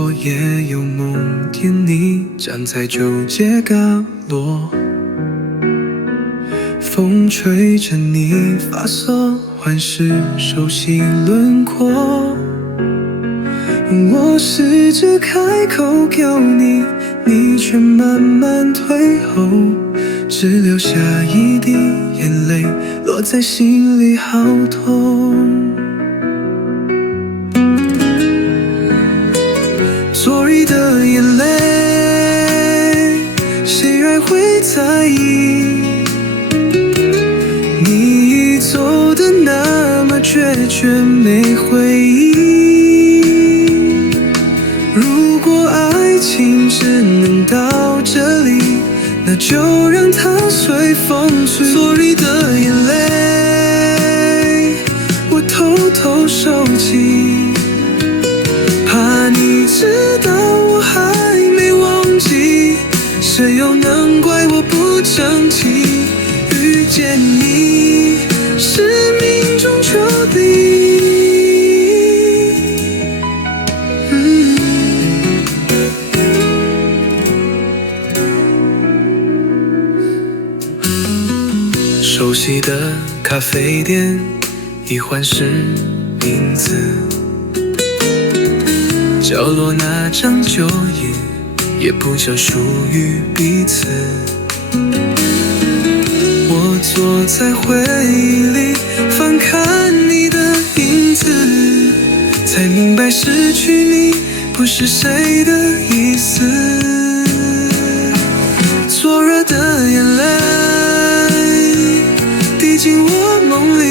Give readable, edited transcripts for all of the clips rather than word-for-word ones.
我也有梦见你站在旧街角落，风吹着你发色，环视熟悉轮廓。我试着开口叫你，你却慢慢退后，只留下一滴眼泪落在心里，好痛。昨日的眼泪，谁还会在意？你已走得那么决绝，没回忆。如果爱情只能到这里，那就让它随风去。昨日的眼泪，我偷偷收起，怕你知道我还没忘记。谁又能怪我不争气？遇见你是命中注定。熟悉的咖啡店已换是名字，角落那张旧椅也不再属于彼此。我坐在回忆里翻看你的影子，才明白失去你不是谁的意思。灼热的眼泪滴进我梦里，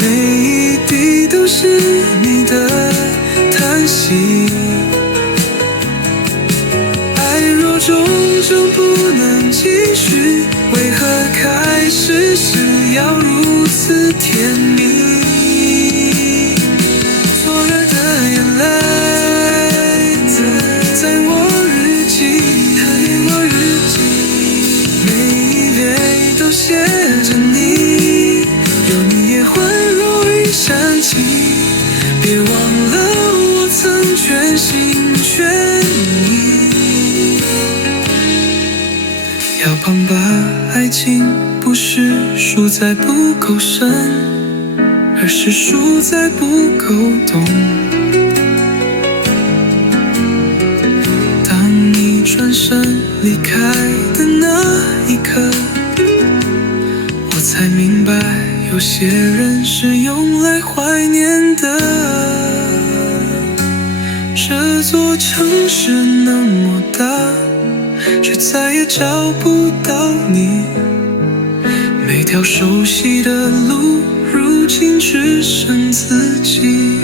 每一滴都是你的叹息。爱若终究不能继续，为何开始时要如此甜蜜？灼热的眼泪在我日记，每一页都写着你，有你也会如雨闪起。别忘了我曾全心全意，要棒把爱情不是输在不够深，而是输在不够懂。当你转身离开的那一刻，我才明白有些人是用来怀念的。这座城市那么大，却再也找不到你。每条熟悉的路，如今只剩自己。